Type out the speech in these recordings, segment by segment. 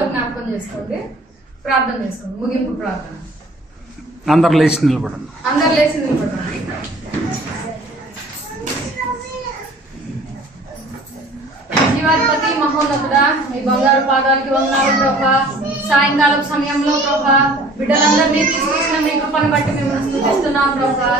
మనసులో జ్ఞాపకం చేసుకోండి. ప్రార్థన చేసుకోండి. ముగింపు ప్రార్థన. అందరు లేచి నిలబడండి. జీవాధిపతి మహోన్నతుడా, మీ బంగారు పాదాలకి వందనాలు ప్రభా. సాయంకాలం సమయంలో ప్రభా బిడ్డలందరినీ తీసుకొచ్చిన మీ కృపను బట్టి మేము స్తుతిస్తున్నాం ప్రభా.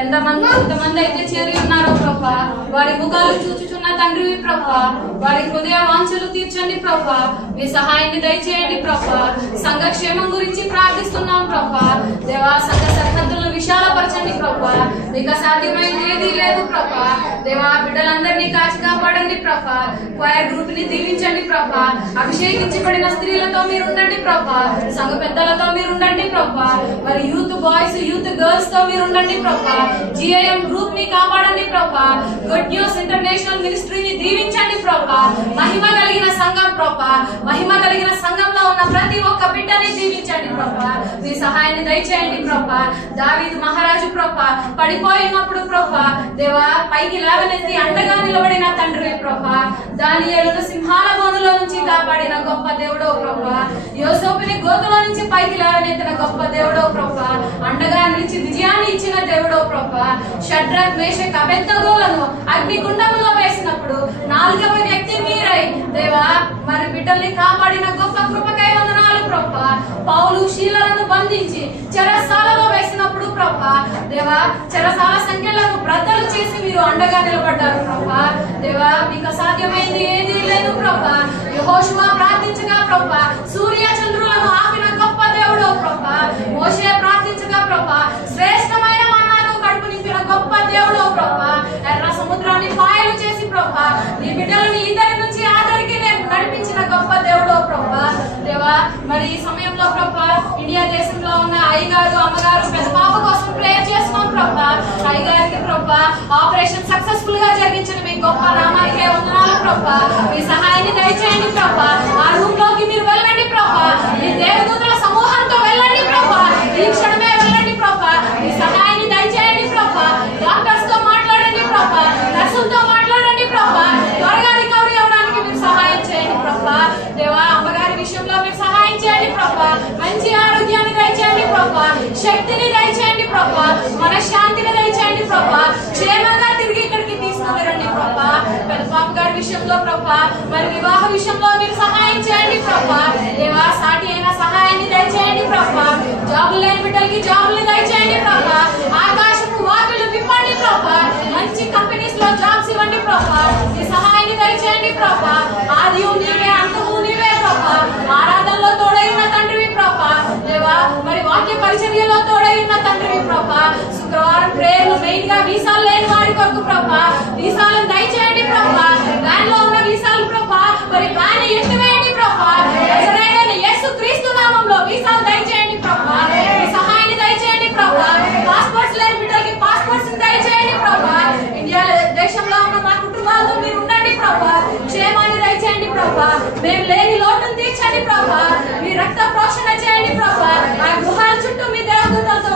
ఎంతమంది అయితే చేరి ఉన్నారో ప్రభా, వారి ముఖాలు చూచుచున్న తండ్రివి ప్రభా. వారి హృదయ వాంఛలు తీర్చండి ప్రభా. మీ సహాయాన్ని దయచేయండి ప్రభా. సంఘక్షేమం గురించి ప్రార్థిస్తున్నాం ప్రభా. దేవా, సంఘ సరిహద్దులను విశాలపరచండి ప్రభా. మీకు అసాధ్యమైనది ఏదీ లేదు ప్రభా. దేవా, బిడ్డలందరినీ కాచి కాపాడండి ప్రభా. క్వైర్ గ్రూప్ ని దీవించండి ప్రభా. అభిషేకించబడిన స్త్రీలతో మీరు ఉండండి ప్రభా. సంఘ పెద్దలతో మీరు ఉండండి ప్రభా. మరి యూత్ బాయ్స్, యూత్ గర్ల్స్ తో మీరు ఉండండి ప్రభా. GIM గ్రూప్ ని కాపాడండి ప్రభా. గుడ్ న్యూస్ ఇంటర్నేషనల్ మినిస్ట్రీని దీవించండి ప్రభా. మహిమ కలిగిన సంఘం ప్రభా. మహిమ కలిగిన సంఘంలో ఉన్న ప్రతి ఒక్క బిడ్డని దీవించండి ప్రభా. మీ సహాయాన్ని దయచేయండి ప్రభా. దావీదు మహారాజు ప్రభా పడిపోయినప్పుడు ప్రభా దేవా పైకి లేవనెత్తి అండగా నిలబడిన తండ్రి ప్రభా. దానియేలును సింహాల బోనులో నుంచి కాపాడిన గొప్ప దేవుడో ప్రభా. యోసేపుని గోతులో నుంచి పైకి లేవనెత్తిన గొప్ప దేవుడో ప్రభా. అండగా నిలిచి విజయాన్ని ఇచ్చిన దేవుడో ప్రభా. షడ్రక్, మేషక్, అబేద్నెగోలను అగ్నిగుండంలో వేసినప్పుడు 4వ వ్యక్తి మీరై దేవా మరి బిడ్డల్ని కాపాడిన గొప్ప కృపకై వందనాలు ప్రభా. పౌలు శీలను బంధించి చెరసాలలో వేసినప్పుడు ప్రభా దేవా చెరసాల సంఖ్యలను బ్రద్దలు చేసి మీరు అండగా నిలబడ్డారు ప్రభా. దేవా, మీకు అసాధ్యమైంది ఏదీ లేదు ప్రభా. యెహోషువ ప్రార్థించగా ప్రభా సూర్య చంద్రులను ఆపిన గొప్ప దేవుడో ప్రభా. మోషే ప్రార్థించగా ప్రభా శ్రేష్టమైన మన్నాతో కడుపు నింపిన గొప్ప దేవుడో ప్రభా. ఎర్ర సముద్రాన్ని పాయలు చేసి ప్రభా నీ బిడ్డలను ఇద్దరి నుంచి ఆదరికి నడిపించిన గొప్ప దేవుడో ప్రభా. దేవా, మరి ఈ సమయంలో ప్రభా ఇండియా దేశంలో ఉన్న అయ్యగారు, అమ్మగారు, పెద్ద పాప కోసం ప్రేయర్ చేస్తున్నాం ప్రభా. అయ్యగారికి ప్రభా ఆపరేషన్ సక్సెస్ఫుల్ గా జరిగించిన మీ గొప్ప నామానికే వందనాలు ప్రభా. మీ సహాయాన్ని దయచేయండి ప్రభా. ఆ రూమ్ లోకి మీరు వెళ్ళండి ప్రభా. మీ దేవదూతల సమూహంతో వెళ్ళండి ప్రభా. ఈ క్షణమే వెళ్ళండి ప్రభా. మీ సహాయాన్ని దయచేయండి ప్రభా. డాక్టర్స్ తో మాట్లాడండి ప్రభా. నర్సులతో మాట్లాడండి ప్రభా. త్వరగా రికవరీ అవడానికి మీరు సహాయం చేయండి ప్రభా. దేవా, అమ్మగారి విషయంలో మీరు సహాయం చేయండి ప్రభా. మంచి ఆరోగ్యాన్ని దయచేయండి ప్రభా. శక్తిని దయచేయండి ప్రభా. మనశ్శాంతిని దయచేయండి ప్రభా. క్షేమంగా తిరిగి ఇక్కడికి తీసుకుని రండి ప్రభా. పెద్ద పాప గారి విషయంలో ప్రభా మరి వివాహ విషయంలో మీరు సహాయం చేయండి ప్రభా. దేవా, సాటి అయిన సహాయాన్ని దయచేయండి ప్రభా. జాబులు లేని బిడ్డలకి జాబులు దయచేయండి ప్రభా. ఆకాశపు వాకిలు విప్పండి ప్రభా. మంచి కంపెనీస్ లో జాబ్స్ ఇవ్వండి ప్రభా. మీ సహాయాన్ని దయచేయండి ప్రభా. ఆదియు నీవే, అంతము నీవే ప్రభా. ఆరాధనలో తోడైన తండ్రివి ప్రభా. దేవా, మరి వాక్య పరిచర్యలో తోడైన తండ్రివి ప్రభా. శుక్రవారం ప్రేయర్లు మెయిన్ గా వీసాలు లేని వారి కొరకు ప్రభా వీసాలను దయచేయండి ప్రభా. వ్యాన్ లో ఉన్న వీసాలు ప్రభా మరి వ్యాన్ ఎత్తివేయండి ప్రభా. నజరేయుడైన యేసుక్రీస్తు నామములో వీసాలు దయచేయండి ప్రభా. మీ సహాయాన్ని దయచేయండి ప్రభా. పాస్పోర్ట్స్ లేని బిడ్డలకి పాస్పోర్ట్స్ దయచేయండి ప్రభా. ఇండియా దేశంలో ఉన్న మా కుటుంబాలతో మీరు ఉండండి ప్రభా. క్షేమాన్ని దయచేయండి ప్రభా. మేము లేని లోటును తీర్చండి ప్రభా. మీ రక్త ప్రోక్షణ చేయండి ప్రభా. ఆ గృహాల చుట్టూ మీ దేవదూతలతో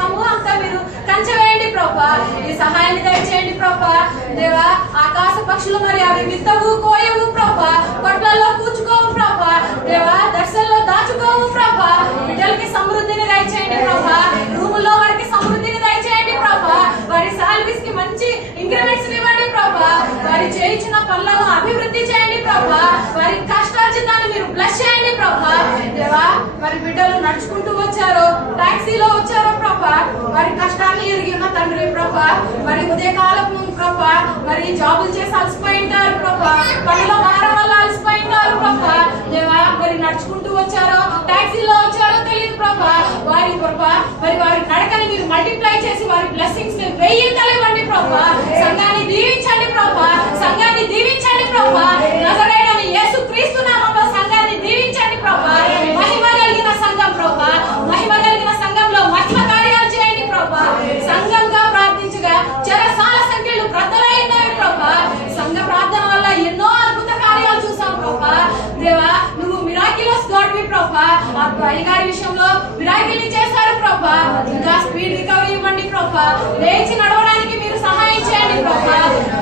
సమూహంతో మీరు కంచె వేయండి ప్రభా. మీ సహాయాన్ని దయచేయండి ప్రభా. దేవా, ఆకాశ పక్షులు మరి అవి విత్తవు, కోయవు ప్రభా. కొట్లలో కూర్చుకోవు ప్రభా. దేవా, దర్శనంలో దాచుకోవు ప్రభా. బిడ్డలకి సమృద్ధిని దయచేయండి ప్రభా. రూముల్లో వారికి సమృద్ధిని దయచేయండి ప్రభా. వారి సాలరీస్ కి మంచి ఇంక్రిమెంట్స్ ఇవ్వండి ప్రభా. వారి చేయించిన పనులను అభివృద్ధి చేయండి ప్రభా. వారి కష్టార్జితాన్ని మీరు బ్లెస్ చేయండి ప్రభా. దేవా, మరి బిడ్డలు నడుచుకుంటూ వచ్చారో టాక్సీలో వచ్చారో ప్రభా వారి కష్టాన్ని ఎరిగి ఉన్న తండ్రి ప్రభా. మరి ఉదయకాలపు ప్రభా మరి జాబులు చేసి అలసిపోయి ఉంటారు ప్రభా. పనిలో భారం వల్ల అలసిపోయి ఉంటారు ప్రభా. దేవా, మరి నడుచుకుంటూ వచ్చారో టాక్సీలో వచ్చారో తెలియదు ప్రభా. వారి ప్రభా మరి వారి నడకని మీరు మల్టిప్లై చేసి వారి బ్లెస్సింగ్స్ ని వెయ్యింతలివ్వండి ప్రభా. సంఘాన్ని దీవించండి ప్రభా. సంఘాన్ని దీవించండి ప్రభా. నజరేయుడైన యేసుక్రీస్తు నామములో సంఘాన్ని దీవించండి ప్రభా. మహిమ కలిగిన సంఘం ప్రభా. మహిమ కలిగిన సంఘంలో మహిమ కార్యాలు చేయండి ప్రభా. సంఘంగా ప్రార్థించగా చెరసాల సంఖ్యలు బ్రద్దలైనవి ప్రభా. సంఘ ప్రార్థన వల్ల ఎన్నో అద్భుత కార్యాలు చూసాం ప్రభా. దేవా, నువ్వు మిరాకిలస్ గాడ్వి ప్రభా. ఆ అయ్యగారి విషయంలో మిరాకిల్ చేశారు ప్రభా. ఇంకా స్పీడ్ రికవరీ ఇవ్వండి ప్రభా. లేచి నడవడానికి మీరు సహాయం చేయండి ప్రభా.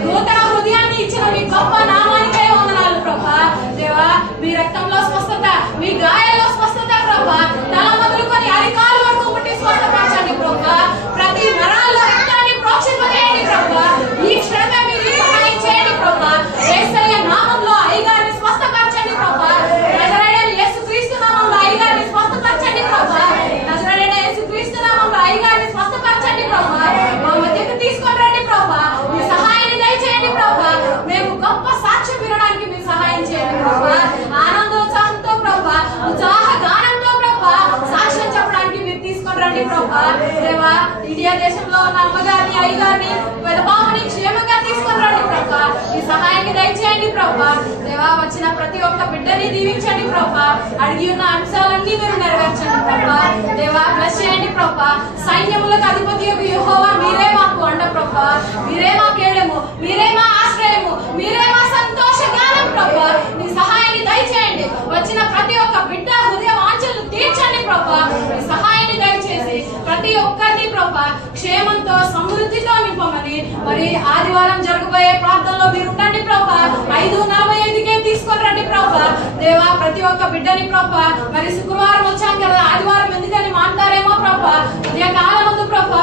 నూతన హృదయాన్ని ఇచ్చిన మీ గొప్ప నామానికే వందనాలు ప్రభా. దేవా, మీ రక్తంలో స్వస్థత, మీ గాయాల్లో స్వస్థత ప్రభా, తల మొదలుకొని అరికాలు వరకు ముట్టి స్వస్థపరచండి ప్రభా. ప్రతి నరాల్లో రక్తాన్ని ప్రోక్షింపజేయండి ప్రభా. ఈ క్షణమే మీరు సహాయం చేయండి ప్రభా. యేసయ్య నామంలో అయ్యగారిని స్వస్థపరచండి ప్రభా. నజరేయుడైన యేసుక్రీస్తు నామంలో అయ్యగారిని స్వస్థపరచండి ప్రభా. నజరేయుడైన యేసుక్రీస్తు నామంలో అయ్యగారిని స్వస్థపరచండి ప్రభా. మా మధ్యకు తీసుకొని రండి ప్రభా. మీ సహాయాన్ని దయచేయండి ప్రభా. మేము గొప్ప సాక్ష్యం వినడానికి మీరు సహాయం చేయండి ప్రభా. ఆనందోత్సాహంతో ప్రభా, ఉత్సాహ గానంతో ప్రభా సాక్ష్యం చెప్పడానికి మీరు తీసుకొని రండి ప్రభా. దేవా, ఇండియా దేశంలో ఉన్న అమ్మగారిని అయ్యగారిని పెదబాబుని క్షేమంగా తీసుకొని రండి ప్రభా. మీ సహాయాన్ని దయచేయండి ప్రభా. దేవా, వచ్చిన ప్రతి ఒక్క బిడ్డని దీవించండి ప్రభా. అడిగి ఉన్న అంశాలన్నీ మీరు నెరవేర్చండి ప్రభా. దేవా, బ్లెస్ చేయండి ప్రభా. సైన్యములకు అధిపతి యెహోవా మీరే మాకు అండ ప్రభా. మీరే మా కేడము, మీరే మా ఆశ్రయము, మీరే మా సంతోష గానం ప్రభా. మీ సహాయాన్ని దయచేయండి. వచ్చిన ప్రతి ఒక్క బిడ్డ హృదయ వాంఛలు తీర్చండి ప్రభా. మీ సహాయాన్ని దయచేసి ప్రతి ఒక్కరిని ప్రభా క్షేమంతో సమృద్ధితో నింపమని మరి ఆదివారం జరగబోయే ప్రార్థనలో మీరు ఉండండి ప్రభా. 5:45కే తీసుకొని రండి ప్రభా. దేవా, ప్రతి ఒక్క బిడ్డని ప్రభా మరి శుక్రవారం వచ్చాం కదా, ఆదివారం ఎందుకని మాట్లాడేమో ప్రభా. ఉదయ కాలం ముందు ప్రభా